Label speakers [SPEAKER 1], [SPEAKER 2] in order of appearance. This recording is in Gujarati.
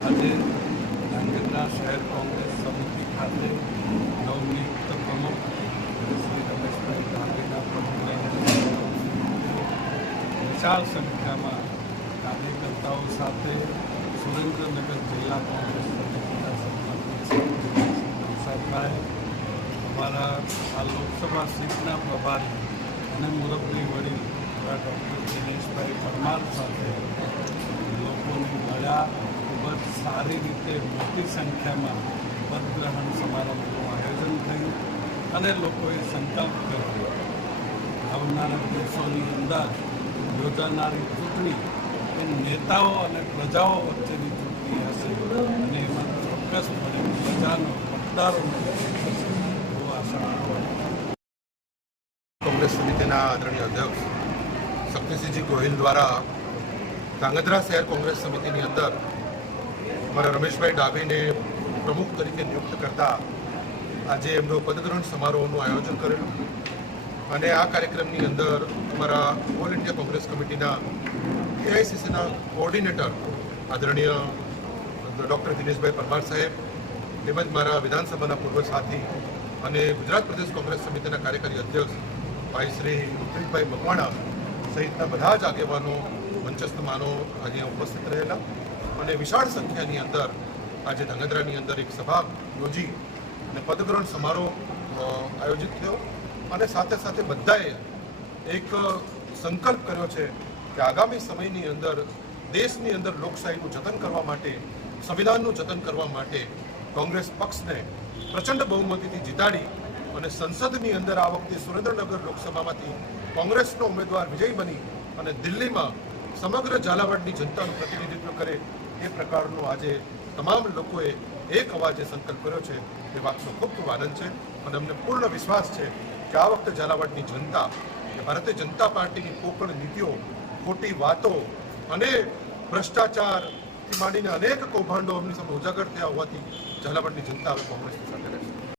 [SPEAKER 1] આજે ધાંગધ્રા શહેર કોંગ્રેસ સમિતિ ખાતે નવનિયુક્ત પ્રમુખ શ્રી રમેશભાઈ ધાંગધ્રા પ્રમુખ વિશાળ સંખ્યામાં કાર્યકર્તાઓ સાથે સુરેન્દ્રનગર જિલ્લા કોંગ્રેસ સમિતિના અમારા આ લોકસભા સીટના પ્રભારી અને મુરબ્બી વડીલ ડૉક્ટર દિનેશભાઈ પરમાર સાથે લોકોને મળ્યા ખૂબ સારી રીતે મોટી સંખ્યામાં મતગ્રહણ સમારંભનું આયોજન થયું અને લોકોએ સંકલ્પ કર્યો. આવનારા દિવસોની અંદર યોજાનારી ચૂંટણી નેતાઓ અને પ્રજાઓ વચ્ચેની ચૂંટણી હશે અને એમાં ચોક્કસપણે પ્રજાનો મતદારોનો એવો આશા
[SPEAKER 2] કોંગ્રેસ સમિતિના આદરણીય અધ્યક્ષ શક્તિસિંહજી ગોહિલ દ્વારા ધાંગધ્રા શહેર કોંગ્રેસ સમિતિની અંદર અમારા રમેશભાઈ ડાભીને પ્રમુખ તરીકે નિયુક્ત કરતા આજે એમનો પદગ્રહણ સમારોહનું આયોજન કરેલું. અને આ કાર્યક્રમની અંદર અમારા ઓલ ઇન્ડિયા કોંગ્રેસ કમિટીના એઆઈસીસીના કોઓર્ડિનેટર આદરણીય ડૉક્ટર દિનેશભાઈ પરમાર સાહેબ, તેમજ મારા વિધાનસભાના પૂર્વ સાથી અને ગુજરાત પ્રદેશ કોંગ્રેસ સમિતિના કાર્યકારી અધ્યક્ષ ભાઈ શ્રી ઋત્વિકભાઈ મકવાણા સહિતના બધા જ આગેવાનો, મંચસ્થ માનો આજે ઉપસ્થિત રહેલા. અને વિશાળ સંખ્યાની અંદર આજે ધંગધ્રાની અંદર એક સભા યોજી અને પદગ્રહણ સમારોહ આયોજિત થયો. અને સાથે સાથે બધાએ એક સંકલ્પ કર્યો છે કે આગામી સમયની અંદર દેશની અંદર લોકશાહીનું જતન કરવા માટે, સંવિધાનનું જતન કરવા માટે કોંગ્રેસ પક્ષને પ્રચંડ બહુમતીથી જીતાડી અને સંસદની અંદર આ વખતે સુરેન્દ્રનગર લોકસભામાંથી કોંગ્રેસનો ઉમેદવાર વિજય બની અને દિલ્હીમાં સમગ્ર ઝાલાવાડની જનતાનું પ્રતિનિધિત્વ કરે એ પ્રકારનો આજે તમામ લોકોએ એક અવાજે સંકલ્પ કર્યો છે. એ વાતનો ખૂબ ખૂબ આનંદ છે અને અમને પૂર્ણ વિશ્વાસ છે કે આ વખતે ઝાલાવાડની જનતા, કે ભારતીય જનતા પાર્ટીની કોઈપણ નીતિઓ, ખોટી વાતો અને ભ્રષ્ટાચારથી માંડીને અનેક કૌભાંડો અમની સામે ઉજાગર થયા હોવાથી ઝાલાવાડની જનતા હવે કોંગ્રેસની સાથે રહેશે.